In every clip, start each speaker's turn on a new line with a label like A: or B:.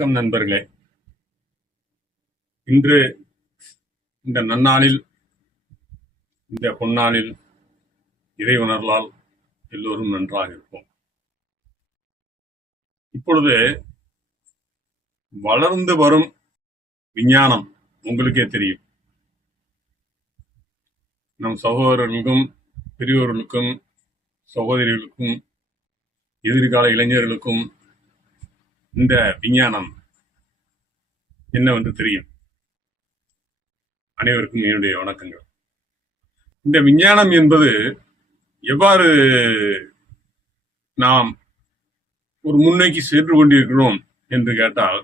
A: வணக்கம் நண்பர்களே. இன்று இந்த நன்னாளில் இந்த பொன்னாளில் இறை உணர்லால் எல்லோரும் நன்றாக இருப்போம். இப்பொழுது வளர்ந்து வரும் விஞ்ஞானம் உங்களுக்கே தெரியும். நம் சகோதரர்களுக்கும் பெரியோர்களுக்கும் சகோதரிகளுக்கும் எதிர்கால இளைஞர்களுக்கும் இந்த விஞ்ஞானம் என்னவென்று தெரியும்? அனைவருக்கும் என்னுடைய வணக்கங்கள். இந்த விஞ்ஞானம் என்பது எவ்வாறு நாம் ஒரு முன்னோக்கி சென்று கொண்டிருக்கிறோம் என்று கேட்டால்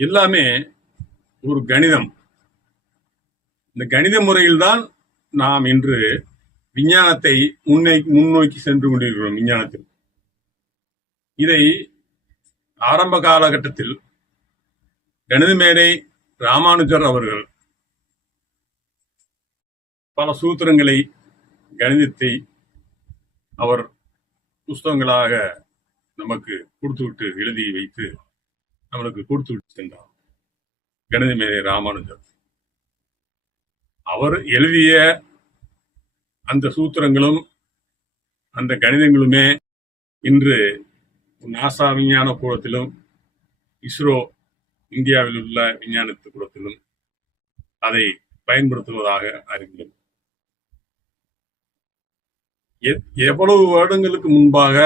A: எல்லாமே ஒரு கணிதம். இந்த கணித முறையில்தான் நாம் இன்று விஞ்ஞானத்தை முன்னே முன்னோக்கி சென்று கொண்டிருக்கிறோம் விஞ்ஞானத்தில். இதை ஆரம்ப காலகட்டத்தில் கணிதமேதை ராமானுஜர் அவர்கள் பல சூத்திரங்களை கணிதத்தை அவர் புஸ்தகங்களாக நமக்கு கொடுத்துவிட்டு எழுதி வைத்து நம்மளுக்கு கொடுத்து விட்டு சென்றார். கணிதமேதை ராமானுஜர். அவர் எழுதிய அந்த சூத்திரங்களும் அந்த கணிதங்களுமே இன்று நாசா விஞ்ஞான கூடத்திலும் இஸ்ரோ இந்தியாவில் உள்ள விஞ்ஞானத்து கூடத்திலும் அதை பயன்படுத்துவதாக அறிந்தோம் எவ்வளவு வருடங்களுக்கு முன்பாக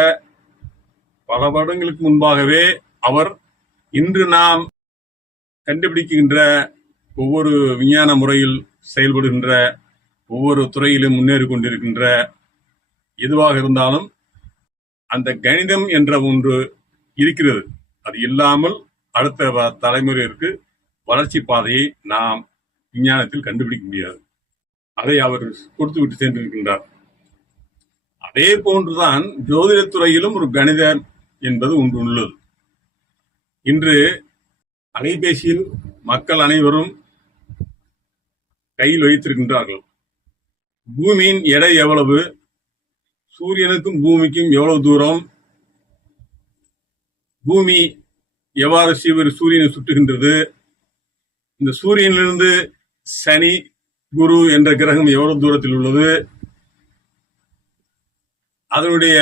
A: பல வருடங்களுக்கு முன்பாகவே அவர் இன்று நாம் கண்டுபிடிக்கின்ற ஒவ்வொரு விஞ்ஞான முறையில் செயல்படுகின்ற ஒவ்வொரு துறையிலும் முன்னேறி கொண்டிருக்கின்ற எதுவாக இருந்தாலும் அந்த கணிதம் என்ற ஒன்று இருக்கிறது. அது இல்லாமல் அடுத்த வ- தலைமுறையிற்கு வளர்ச்சி பாதையை நாம் விஞ்ஞானத்தில் கண்டுபிடிக்க முடியாது. அதை அவர் கொடுத்து விட்டு சென்றிருக்கின்றார் அதே போன்றுதான் ஜோதிடத் துறையிலும் ஒரு கணிதம் என்பது ஒன்று உள்ளது. இன்று அலைபேசியில் மக்கள் அனைவரும் கையில் வைத்திருக்கின்றார்கள். பூமியின் எடை எவ்வளவு? சூரியனுக்கும் பூமிக்கும் எவ்வளவு தூரம்? பூமி எவ்வாறு சிவர் சூரியனை சுட்டுகின்றது இந்த சூரியனிலிருந்து சனி குரு என்ற கிரகம் எவ்வளவு தூரத்தில் உள்ளது? அதனுடைய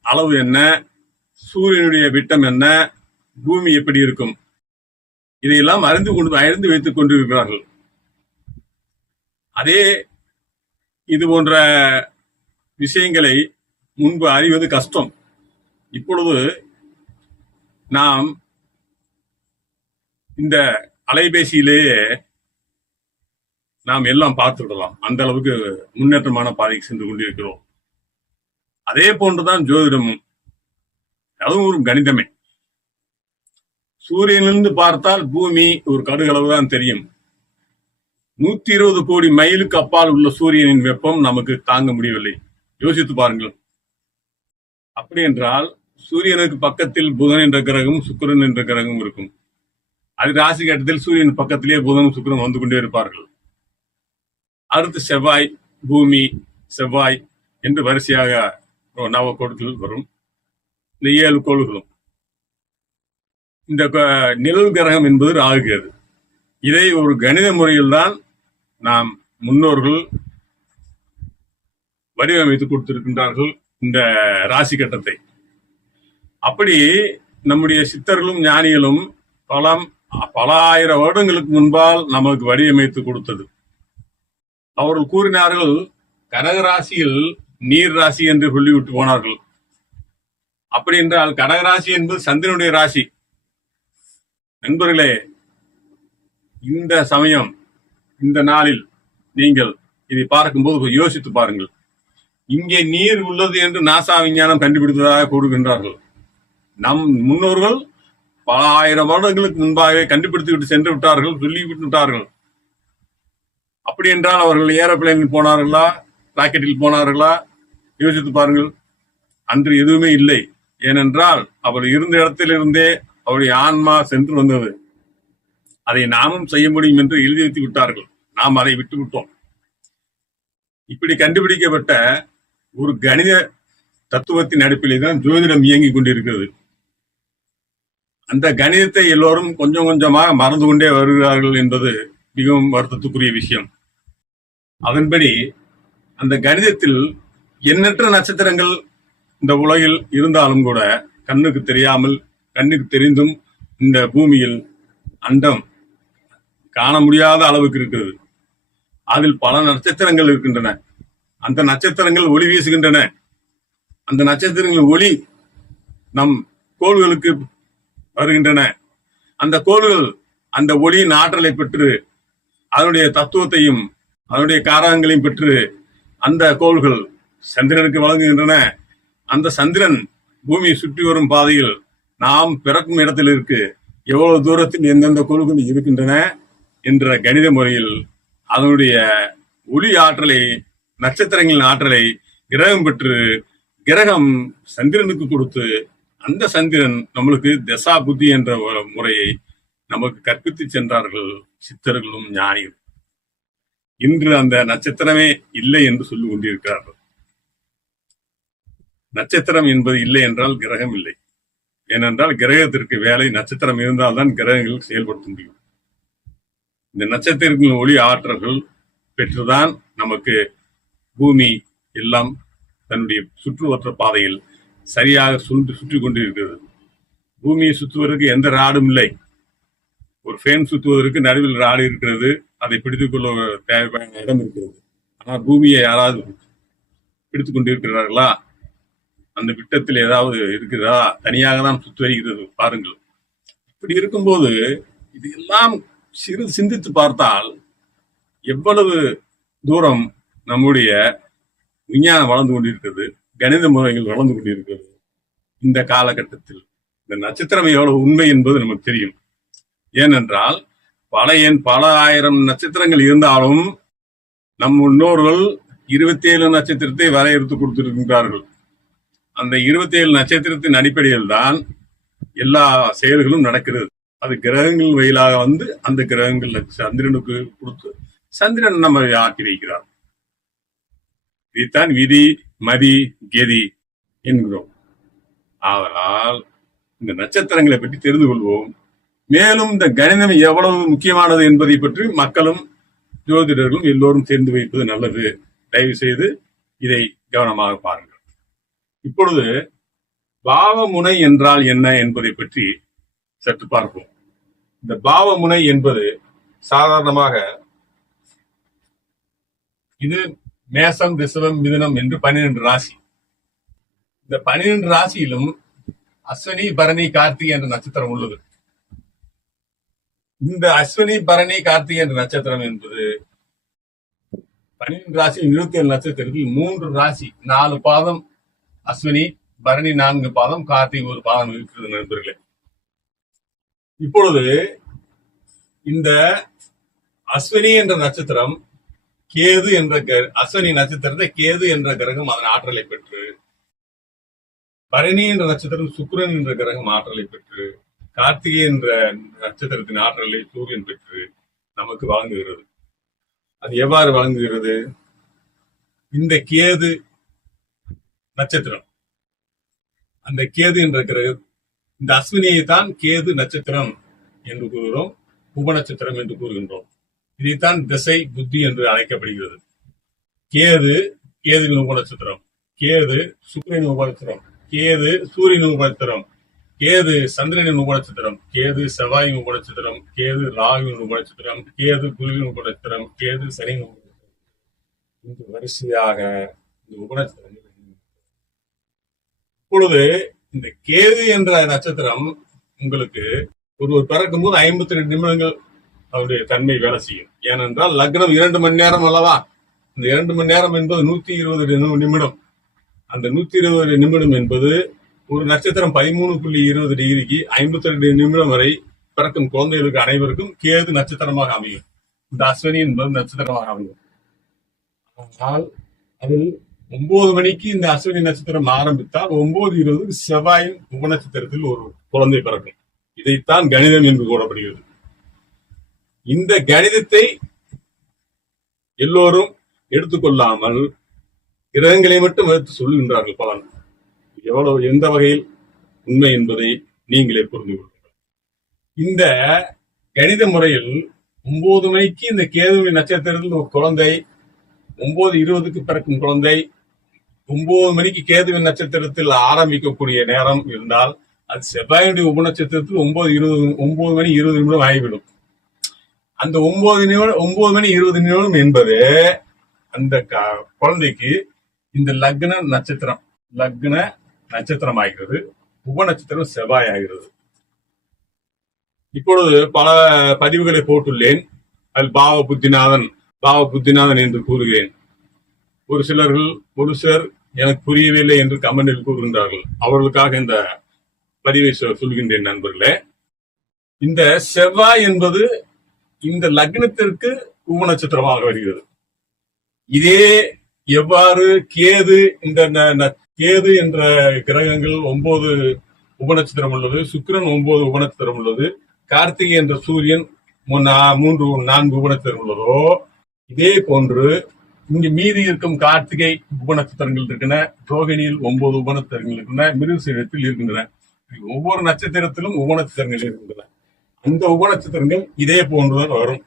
A: அளவு என்ன? சூரியனுடைய விட்டம் என்ன? பூமி எப்படி இருக்கும்? இதையெல்லாம் அறிந்து கொண்டு அறிந்து வைத்துக் கொண்டிருக்கிறார்கள். அதே இது போன்ற விஷயங்களை முன்பு அறிவது கஷ்டம். இப்பொழுது நாம் இந்த அலைபேசியிலேயே நாம் எல்லாம் பார்த்து விடலாம். அந்த அளவுக்கு முன்னேற்றமான பாதைக்கு சென்று கொண்டிருக்கிறோம். அதே போன்றுதான் ஜோதிடமும். அதுவும் ஒரு கணிதமே. சூரியனிலிருந்து பார்த்தால் பூமி ஒரு கடுகளவு தான் தெரியும். நூத்தி இருபது கோடி மைலுக்கு அப்பால் உள்ள சூரியனின் வெப்பம் நமக்கு தாங்க முடியவில்லை. யோசித்து பாருங்கள். அப்படி என்றால் சூரியனுக்கு பக்கத்தில் புதன் என்ற கிரகம் சுக்கரன் என்ற கிரகமும் இருக்கும். அது ராசி கட்டத்தில் சூரியன் பக்கத்திலேயே புதனும் சுக்கரன் வந்து கொண்டே இருப்பார்கள். அடுத்து செவ்வாய் பூமி செவ்வாய் என்று வரிசையாக நவக்கோடுகள் வரும். இந்த ஏழு கோள்களும் இந்த நிழல் கிரகம் என்பது ராகுகிறது இதை ஒரு கணித முறையில் தான் நாம் முன்னோர்கள் வடிவமைத்து கொடுத்திருக்கின்றார்கள் இந்த ராசி கட்டத்தை. அப்படி நம்முடைய சித்தர்களும் ஞானிகளும் பலம் பல ஆயிரம் வருடங்களுக்கு முன்பால் நமக்கு வடிவமைத்து கொடுத்தது. அவர்கள் கூறினார்கள் கடகராசியில் நீர் ராசி என்று சொல்லிவிட்டு போனார்கள். அப்படி என்றால் கடகராசி என்பது சந்திரனுடைய ராசி. நண்பர்களே இந்த சமயம் இந்த நாளில் நீங்கள் இதை பார்க்கும்போது யோசித்து பாருங்கள். இங்கே நீர் உள்ளது என்று நாசா விஞ்ஞானம் கண்டுபிடித்ததாக கூறுகின்றார்கள். நம் முன்னோர்கள் பல ஆயிரம் வருடங்களுக்கு முன்பாகவே கண்டுபிடித்து விட்டு சென்று விட்டார்கள் சொல்லிவிட்டு விட்டார்கள். அப்படி என்றால் அவர்கள் ஏரோப்ளேனில் போனார்களா ராக்கெட்டில் போனார்களா? யோசித்து பாருங்கள். அன்று எதுவுமே இல்லை. ஏனென்றால் அவர் இருந்த இடத்திலிருந்தே அவருடைய ஆன்மா சென்று வந்தது. அதை நாமும் செய்ய முடியும் என்று எழுதி வைத்து விட்டார்கள் நாம் அதை விட்டு விட்டோம் இப்படி கண்டுபிடிக்கப்பட்ட ஒரு கணித தத்துவத்தின் அடிப்படையில் தான் ஜோதிடம் இயங்கிக் கொண்டிருக்கிறது. அந்த கணிதத்தை எல்லோரும் கொஞ்சம் கொஞ்சமாக மறந்து கொண்டே வருகிறார்கள் என்பது மிகவும் வருத்தத்துக்குரிய விஷயம். அதன்படி அந்த கணிதத்தில் எண்ணற்ற நட்சத்திரங்கள் இந்த உலகில் இருந்தாலும் கூட கண்ணுக்கு தெரியாமல் கண்ணுக்கு தெரிந்தும் இந்த பூமியில் அண்டம் காண முடியாத அளவுக்கு இருக்கிறது. அதில் பல நட்சத்திரங்கள் இருக்கின்றன. அந்த நட்சத்திரங்கள் ஒளி வீசுகின்றன. அந்த நட்சத்திரங்கள் ஒளி நம் கோள்களுக்கு வருகின்றன. அந்த கோள்கள் அந்த ஒளியின் ஆற்றலை பெற்று அதனுடைய தத்துவத்தையும் அதனுடைய காரகங்களையும் பெற்று அந்த கோள்கள் சந்திரனுக்கு வழங்குகின்றன. அந்த சந்திரன் பூமியை சுற்றி வரும் பாதையில் நாம் பிறக்கும் இடத்தில் இருக்கு. எவ்வளவு தூரத்தில் எந்தெந்த கோள்கள் இருக்கின்றன என்ற கணித முறையில் அதனுடைய ஒளி ஆற்றலை நட்சத்திரங்களின் ஆற்றலை கிரகம் பெற்று கிரகம் சந்திரனுக்கு கொடுத்து அந்த சந்திரன் நம்மளுக்கு தசா புத்தி என்ற முறையை நமக்கு கற்பித்து சென்றார்கள் சித்தர்களும் ஞானியும் இன்று அந்த நட்சத்திரமே இல்லை என்று சொல்லி கொண்டிருக்கிறார்கள். நட்சத்திரம் என்பது இல்லை என்றால் கிரகம் இல்லை. ஏனென்றால் கிரகத்திற்கு வேலை நட்சத்திரம் இருந்தால்தான் கிரகங்கள் செயல்படுத்த முடியும். இந்த நட்சத்திரங்களின் ஒளி ஆற்றல்கள் பெற்றுதான் நமக்கு பூமி எல்லாம் தன்னுடைய சுற்றுவற்ற பாதையில் சரியாக சுற்றி சுற்றி கொண்டிருக்கிறது. பூமியை சுற்றுவதற்கு எந்த ராடும் இல்லை. ஒரு ஃபேன் சுற்றுவதற்கு நடுவில் ராடு இருக்கிறது. அதை பிடித்துக் கொள்ள தேவையான இடம் இருக்கிறது. ஆனால் பூமியை யாராவது பிடித்துக் கொண்டிருக்கிறார்களா? அந்த விட்டத்தில் ஏதாவது இருக்கிறதா தனியாக தான் சுற்றி வருகிறது பாருங்கள். இப்படி இருக்கும்போது இது எல்லாம் சிறு சிந்தித்து பார்த்தால் எவ்வளவு தூரம் நம்முடைய விஞ்ஞானம் வளர்ந்து கொண்டிருக்கிறது கணித முறைகள் வளர்ந்து கொண்டிருக்கிறது. இந்த காலகட்டத்தில் இந்த நட்சத்திரம் எவ்வளவு உண்மை என்பது நமக்கு தெரியும். ஏனென்றால் பல எண் பல ஆயிரம் நட்சத்திரங்கள் இருந்தாலும் நம் முன்னோர்கள் இருபத்தி ஏழு நட்சத்திரத்தை வரையறுத்து கொடுத்திருக்கின்றார்கள். அந்த இருபத்தி ஏழு நட்சத்திரத்தின் அடிப்படையில் தான் எல்லா செயல்களும் நடக்கிறது. அது கிரகங்கள் வழியாக வந்து அந்த கிரகங்கள் சந்திரனுக்கு கொடுத்து சந்திரன் நம்ம ஆக்கி வைக்கிறார். இதைத்தான் விதி மதி கெதி என்கிறோம். ஆதலால் இந்த நட்சத்திரங்களை பற்றி தெரிந்து கொள்வோம். மேலும் இந்த கணிதம் எவ்வளவு முக்கியமானது என்பதை பற்றி மக்களும் ஜோதிடர்களும் எல்லோரும் தெரிந்து வைப்பது நல்லது. தயவு செய்து இதை கவனமாக பாருங்கள். இப்பொழுது பாவமுனை என்றால் என்ன என்பதை பற்றி சற்று பார்ப்போம். இந்த பாவமுனை என்பது சாதாரணமாக இது மேசம் ரிசவம் மிதுனம் என்று பன்னிரண்டு ராசி. இந்த பனிரெண்டு ராசியிலும் அஸ்வினி பரணி கார்த்திகை என்ற நட்சத்திரம் உள்ளது. இந்த அஸ்வினி பரணி கார்த்திகை என்ற நட்சத்திரம் என்பது பனிரெண்டு ராசி இருபத்தி ஏழு நட்சத்திரத்தில் மூன்று ராசி நாலு பாதம் அஸ்வினி பரணி நான்கு பாதம் கார்த்திகை ஒரு பாதம் இருக்கிறது நண்பர்களே. இப்பொழுது இந்த அஸ்வினி என்ற நட்சத்திரம் கேது என்ற க- அஸ்வினி நட்சத்திரத்தை கேது என்ற கிரகம் அதன் ஆற்றலை பெற்று பரணி என்ற நட்சத்திரம் சுக்கிரன் என்ற கிரகம் ஆற்றலை பெற்று கார்த்திகை என்ற நட்சத்திரத்தின் ஆற்றலை சூரியன் பெற்று நமக்கு வழங்குகிறது. அது எவ்வாறு வழங்குகிறது? இந்த கேது நட்சத்திரம். அந்த கேது என்ற கிரக இந்த அஸ்வினியை தான் கேது நட்சத்திரம் என்று கூறுகிறோம் உப நட்சத்திரம் என்று கூறுகின்றோம். இதைத்தான் திசை புத்தி என்று அழைக்கப்படுகிறது. கேது கேதுவின் உப கேது சுக்கிரனின் உபநட்சத்திரம். கேது சூரியன் உபநட்சத்திரம். கேது சந்திரனின் உபநட்சத்திரம். கேது செவ்வாயின் உபநட்சத்திரம். கேது ராகுவின் உபநட்சத்திரம். கேது குருவின் உபநட்சத்திரம். கேது சனியின் இந்த வரிசையாக இந்த உப இப்பொழுது இந்த கேது என்ற நட்சத்திரம் உங்களுக்கு ஒருவர் பிறக்கும் போது ஐம்பத்தி ரெண்டு நிமிடங்கள் அவருடைய தன்மை வேலை செய்யும். ஏனென்றால் லக்னம் இரண்டு மணி நேரம் அல்லவா? இந்த இரண்டு மணி நேரம் என்பது நூத்தி இருபது நிமிடம். அந்த நூத்தி இருபது நிமிடம் என்பது ஒரு நட்சத்திரம் பதிமூணு புள்ளி இருபது டிகிரிக்கு ஐம்பத்தி ரெண்டு நிமிடம் வரை பிறக்கும் குழந்தைகளுக்கு அனைவருக்கும் கேது நட்சத்திரமாக அமையும். இந்த அஸ்வினி என்பது நட்சத்திரமாக அமையும். ஆனால் அதில் ஒன்பது மணிக்கு இந்த அஸ்வினி நட்சத்திரம் ஆரம்பித்தால் ஒன்பது இருபது செவ்வாயின் உப நட்சத்திரத்தில் ஒரு குழந்தை பிறக்கும். இதைத்தான் கணிதம் என்று கூறப்படுகிறது. இந்த கணிதத்தை எல்லோரும் எடுத்துக்கொள்ளாமல் கிரகங்களை மட்டும் எடுத்து சொல்லுகின்றார்கள் பலன். எவ்வளவு எந்த வகையில் உண்மை என்பதை நீங்களே புரிந்து கொள்ளுங்கள். இந்த கணித முறையில் ஒன்பது மணிக்கு இந்த கேதுவின் நட்சத்திரத்தில் ஒரு குழந்தை ஒன்பது இருபதுக்கு பிறக்கும் குழந்தை ஒன்பது மணிக்கு கேதுவின் நட்சத்திரத்தில் ஆரம்பிக்கக்கூடிய நேரம் இருந்தால் அது செவ்வாயுடைய உபநட்சத்திரத்தில் ஒன்பது இருபது ஒன்பது மணி இருபது நிமிடம் ஆகிவிடும். அந்த ஒன்பது நிமிடம் ஒன்பது மணி இருபது நிமிடம் என்பது அந்த க- குழந்தைக்கு இந்த லக்ன நட்சத்திரம் லக்ன நட்சத்திரம் ஆகிறது உப நட்சத்திரம் செவ்வாய் ஆகிறது இப்பொழுது பல பதிவுகளை போட்டுள்ளேன். அதில் பாவ புத்திநாதன் பாவ புத்திநாதன் என்று கூறுகிறேன். ஒரு சிலர்கள் ஒரு சிலர் எனக்கு புரியவில்லை என்று கமெண்டில் கூறுகின்றார்கள். அவர்களுக்காக இந்த பதிவை சொல்கின்றேன் நண்பர்களே. இந்த செவ்வாய் என்பது இந்த லக்னத்திற்கு உப நட்சத்திரமாக வருகிறது. இதே எவ்வாறு கேது இந்த ந- ந- கேது என்ற கிரகங்கள் ஒன்பது உபநட்சத்திரம் உள்ளது சுக்கிரன் ஒன்பது உபநட்சத்திரம் உள்ளது கார்த்திகை என்ற சூரியன் மூன்று நான்கு உபநட்சத்திரம் உள்ளதோ இதே போன்று இங்கு மீதி இருக்கும் கார்த்திகை உபநட்சத்திரங்கள் இருக்கின்றன ரோகிணியில் ஒன்பது உபநட்சத்திரங்கள் இருக்கின்றன மிருகசீரத்தில் இருக்கின்றன. ஒவ்வொரு நட்சத்திரத்திலும் உபநட்சத்திரங்கள் இருக்கின்றன. அந்த உபநட்சத்திரங்கள் இதே போன்றுதான் வரும்.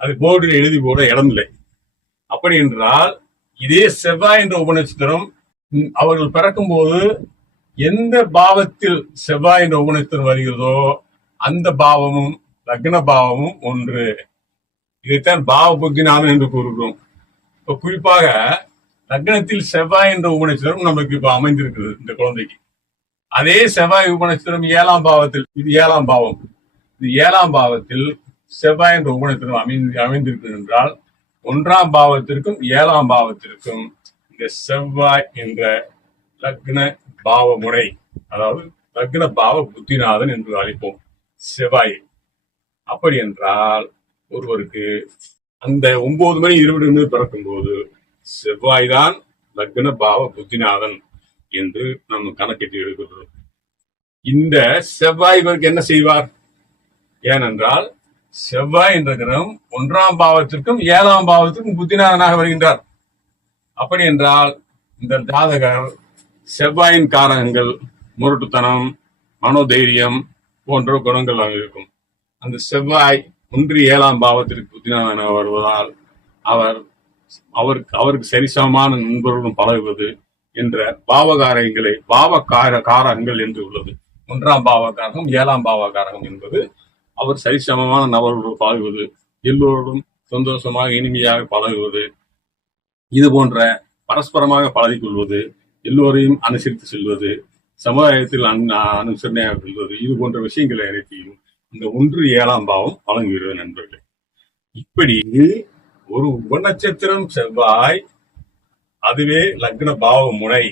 A: அது போர்டில் எழுதி போட இடமில்லை. அப்படி என்றால் இதே செவ்வாய் என்ற உபநட்சத்திரம் அவர்கள் அவர்கள் பிறக்கும்போது எந்த பாவத்தில் செவ்வாய் என்ற உபநட்சத்திரம் வருகிறதோ அந்த பாவமும் லக்ன பாவமும் ஒன்று. இதைத்தான் பாவ புத்திநாதன் என்று கூறுகிறோம். இப்ப குறிப்பாக லக்னத்தில் செவ்வாய் என்ற உபநட்சத்திரம் நமக்கு இப்ப அமைந்திருக்கிறது இந்த குழந்தைக்கு. அதே செவ்வாய் உபநட்சத்திரம் ஏழாம் பாவத்தில் இது ஏழாம் பாவம். இது ஏழாம் பாவத்தில் செவ்வாய் என்ற உபநட்சத்திரம் அமைந்து அமைந்திருக்கிறது என்றால் ஒன்றாம் பாவத்திற்கும் ஏழாம் பாவத்திற்கும் இந்த செவ்வாய் என்ற லக்ன பாவ முறை அதாவது லக்ன பாவ புத்திநாதன் என்று அழைப்போம் செவ்வாய். அப்படி என்றால் ஒருவருக்கு அந்த ஒன்பது மணி இருபது நிமிடம் பிறக்கும் போது செவ்வாய் தான் லக்ன பாவ புத்திநாதன். என்று நாம் கணக்கிட்டு எடுக்கிறோம் இந்த செவ்வாய் இவருக்கு என்ன செய்வார்? ஏனென்றால் செவ்வாய் என்ற கிரகம் ஒன்றாம் பாவத்திற்கும் ஏழாம் பாவத்திற்கும் புத்திநாதனாக வருகின்றார். அப்படி என்றால் இந்த ஜாதகர் செவ்வாயின் காரகங்கள் முரட்டுத்தனம் மனோதைரியம் போன்ற குணங்கள் இருக்கும். அந்த செவ்வாய் ஒன்று ஏழாம் பாவத்திற்கு புத்திநாதனாக வருவதால் அவர் அவருக்கு அவருக்கு சரிசமமான நண்பர்களுடன் பழகுவது என்ற பாவகாரங்களை பாவகார காரகங்கள் என்று உள்ளது. ஒன்றாம் பாவகாரகம் ஏழாம் பாவகாரகம் என்பது அவர் சரிசமமான நபர்களோடு பழகுவது எல்லோரோடும் சந்தோஷமாக இனிமையாக பழகுவது இது போன்ற பரஸ்பரமாக பழகிக்கொள்வது எல்லோரையும் அனுசரித்து செல்வது சமுதாயத்தில் அனு- அனுசரணையாக செல்வது இது போன்ற விஷயங்களை அனைத்தையும் இந்த ஒன்று ஏழாம் பாவம் வழங்குகிறது நண்பர்களே. இப்படி ஒரு உபநட்சத்திரம் செவ்வாய் அதுவே லக்ன பாவமுனை.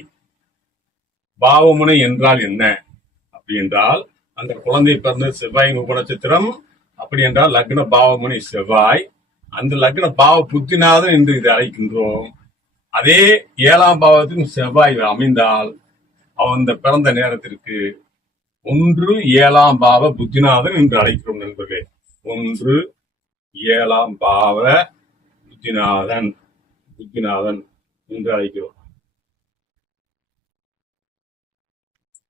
A: பாவமுனை என்றால் என்ன? அப்படி என்றால் அந்த குழந்தை பிறந்த செவ்வாயின் உபநட்சத்திரம் அப்படி என்றால் லக்ன பாவமுனை செவ்வாய். அந்த லக்ன பாவ புத்திநாதன் என்று இதை அழைக்கின்றோம். அதே ஏழாம் பாவத்திலும் செவ்வாய் அமைந்தால் அவன் அந்த பிறந்த நேரத்திற்கு ஒன்று ஏழாம் பாவ புத்திநாதன் என்று அழைக்கிறோம் நண்பர்களே. ஒன்று ஏழாம் பாவ புத்திநாதன். புத்திநாதன். என்று அழைக்கிறோம்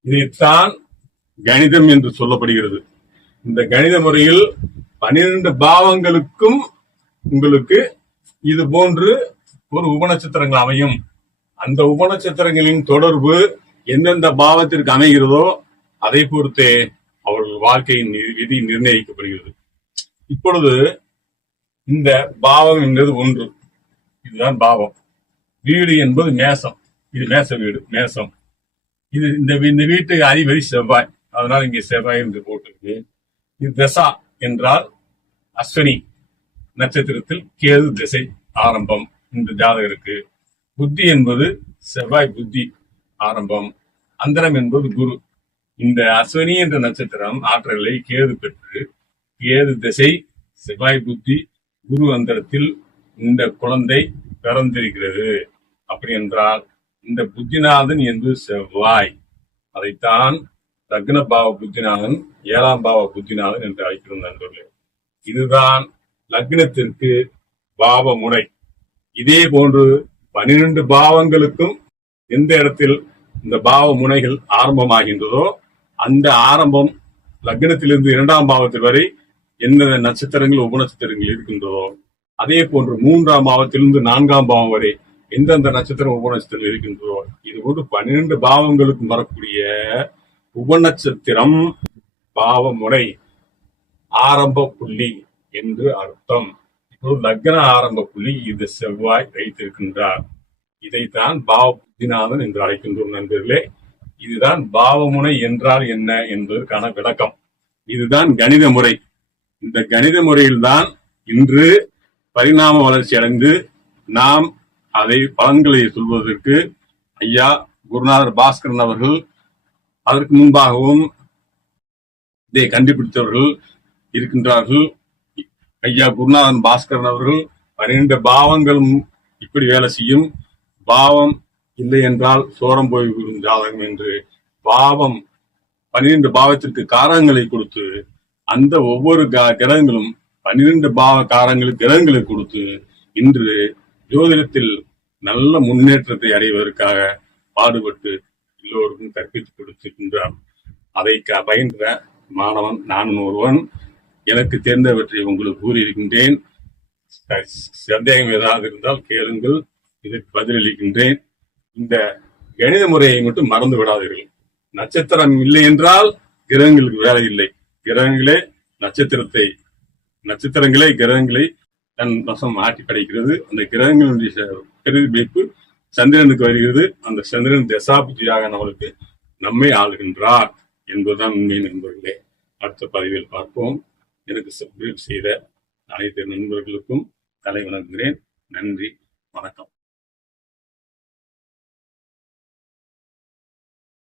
A: இதைத்தான் கணிதம் என்று சொல்லப்படுகிறது. இந்த கணித முறையில் பன்னிரண்டு பாவங்களுக்கும் உங்களுக்கு இது போன்று ஒரு உபநட்சத்திரங்கள் அமையும். அந்த உபநட்சத்திரங்களின் தொடர்பு எந்தெந்த பாவத்திற்கு அமைகிறதோ அதை பொறுத்தே அவர்கள் வாழ்க்கையின் விதி நிர்ணயிக்கப்படுகிறது. இப்பொழுது இந்த பாவம் என்பது ஒன்று. இதுதான் பாவம். வீடு என்பது மேசம் இது மேச வீடு மேசம் இது இந்த இந்த வீட்டுக்கு அதிபதி செவ்வாய். அதனால் இங்கே செவ்வாய் என்று போட்டிருக்கு. இது தசா என்றால் அஸ்வினி நட்சத்திரத்தில் கேது திசை ஆரம்பம் இந்த ஜாதகருக்கு புத்தி என்பது செவ்வாய் புத்தி ஆரம்பம். அந்தரம் என்பது குரு. இந்த அஸ்வினி என்ற நட்சத்திரம் ஆற்றலை கேது பெற்று கேது திசை செவ்வாய் புத்தி குரு அந்தரத்தில் இந்த குழந்தை பிறந்திருக்கிறது. அப்படி என்றால் இந்த புத்திநாதன் என்பது செவ்வாய். அதைத்தான் லக்ன பாவ புத்திநாதன் ஏழாம் பாவ புத்திநாதன் என்று அழைக்கிறோம் நண்பர்களே. இதுதான் லக்னத்திற்கு பாவ முனை இதே போன்று பனிரெண்டு பாவங்களுக்கும் எந்த இடத்தில் இந்த பாவ முனைகள் ஆரம்பமாகின்றதோ அந்த ஆரம்பம் லக்னத்திலிருந்து இரண்டாம் பாவத்தில் வரை என்னென்ன நட்சத்திரங்கள் உபநட்சத்திரங்கள் இருக்கின்றதோ அதே போன்று மூன்றாம் பாவத்திலிருந்து நான்காம் பாவம் வரை எந்தெந்த நட்சத்திரம் உபநட்சத்திரம் இருக்கின்றதோ இது போன்று பன்னிரண்டு பாவங்களுக்கும் வரக்கூடிய உபநட்சத்திரம் பாவமுறை ஆரம்ப புள்ளி என்று அர்த்தம். இப்போது லக்ன ஆரம்ப புள்ளி இது செவ்வாய் வைத்திருக்கின்றார். இதைத்தான் பாவ புத்திநாதன் என்று அழைக்கின்றோம் நண்பர்களே. இதுதான் பாவமுனை என்றால் என்ன என்பதற்கான விளக்கம். இதுதான் கணித முறை. இந்த கணித முறையில்தான் இன்று பரிணாம வளர்ச்சி அடைந்து நாம் அதை பலன்களை சொல்வதற்கு ஐயா குருநாதர் பாஸ்கரன் அவர்கள் அதற்கு முன்பாகவும் இதை கண்டுபிடித்தவர்கள் இருக்கின்றார்கள். ஐயா குருநாதன் பாஸ்கரன் அவர்கள் பன்னிரண்டு பாவங்களும் இப்படி வேலை செய்யும். பாவம் இல்லை என்றால் சோரம் போய்விடும் ஜாதகம் என்று பாவம் பன்னிரண்டு பாவத்திற்கு காரங்களை கொடுத்து அந்த ஒவ்வொரு க- கிரகங்களும் பன்னிரண்டு பாவ காரங்களுக்கு கிரகங்களை கொடுத்து இன்று ஜோதிடத்தில் நல்ல முன்னேற்றத்தை அடைவதற்காக பாடுபட்டு எல்லோருக்கும் கற்பித்துக் கொடுத்திருக்கின்றார் அதை க- பயின்ற மாணவன் நான் ஒருவன். எனக்கு தெரிந்தவற்றை உங்களுக்கு கூறியிருக்கின்றேன். சந்தேகம் ஏதாவது இருந்தால் கேளுங்கள். இதற்கு பதிலளிக்கின்றேன். இந்த கணித முறையை மட்டும் மறந்து விடாதீர்கள். நட்சத்திரம் இல்லை என்றால் கிரகங்களுக்கு வேலை இல்லை. கிரகங்களே நட்சத்திரத்தை நட்சத்திரங்களே கிரகங்களை தன் வசம் ஆட்டி படைக்கிறது அந்த கிரகங்களுடைய பிரதிபலிப்பு சந்திரனுக்கு வருகிறது. அந்த சந்திரன் தசாபுத்தியாக நம்மளுக்கு நம்மை ஆளுகின்றார் என்பதுதான் உண்மை நண்பர்களே. அடுத்த பதிவில் பார்ப்போம். எனக்கு சப்ஸ்கிரைப் செய்த அனைத்து நண்பர்களுக்கும் தலை வணங்குகிறேன். நன்றி. வணக்கம்.